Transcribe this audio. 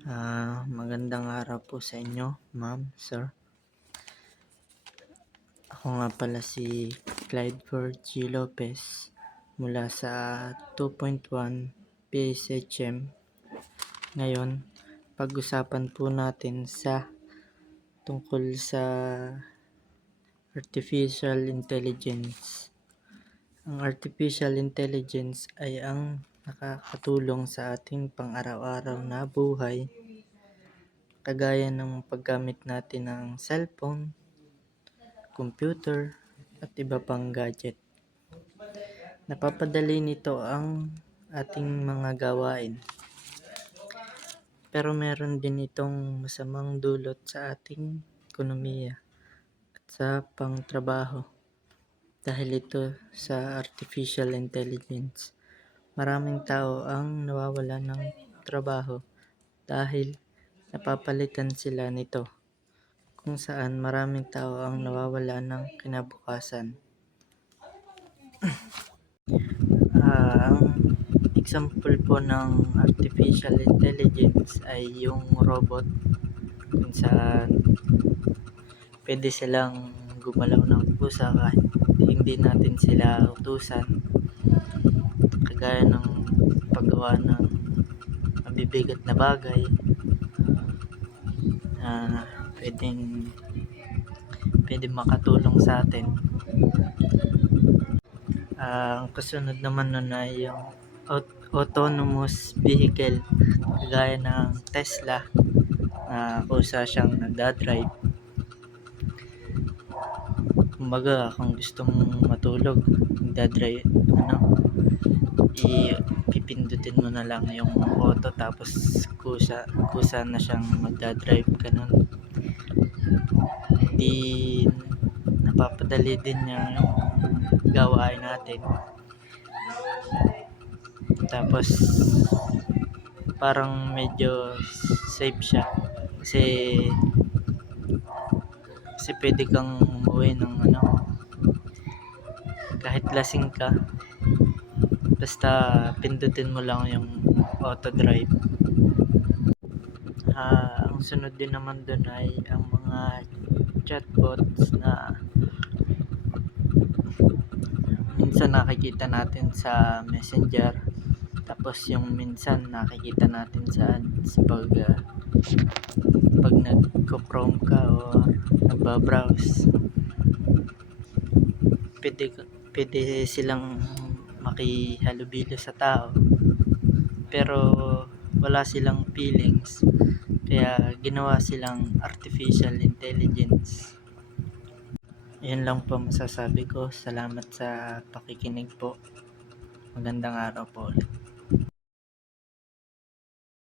Magandang araw po sa inyo, ma'am, sir. Ako nga pala si Clyde G. Lopez mula sa 2.1 PSHM. Ngayon, pag-usapan po natin tungkol sa Artificial Intelligence. Ang Artificial Intelligence ay ang nakakatulong sa ating pang-araw-araw na buhay, kagaya ng paggamit natin ng cellphone, computer, at iba pang gadget. Napapadali nito ang ating mga gawain. Pero meron din itong masamang dulot sa ating ekonomiya at sa pangtrabaho. Dahil ito sa artificial intelligence, maraming tao ang nawawalan ng trabaho dahil napapalitan sila nito, kung saan maraming tao ang nawawalan ng kinabukasan. Ang example po ng artificial intelligence ay yung robot, kung saan pwede silang gumalaw ng kusa kahit hindi natin sila utusan, kagaya ng paggawa ng mabibigat na bagay na pwedeng makatulong sa atin. Ang kasunod naman nun ay yung autonomous vehicle, kagaya ng Tesla na kusa siyang nagdadrive. Kumbaga, kung gusto mong matulog, nagdadrive, ipipindutin mo na lang yung auto, tapos kusa na siyang magdadrive, ganun. Di napapadali din niya yung gawain natin. Tapos parang medyo safe siya kasi pwede kang umuwi ng kahit lasing ka, basta pindutin mo lang yung auto drive. Ang sunod din naman dun ay ang mga chatbots na minsan nakikita natin sa Messenger, tapos yung minsan nakikita natin sa pag nagko-chrome ka o nagbabrowse. Pwede silang makihalubilo sa tao, pero wala silang feelings, kaya ginawa silang artificial intelligence. Yun lang po masasabi ko. Salamat sa pakikinig po. Magandang araw po ulit.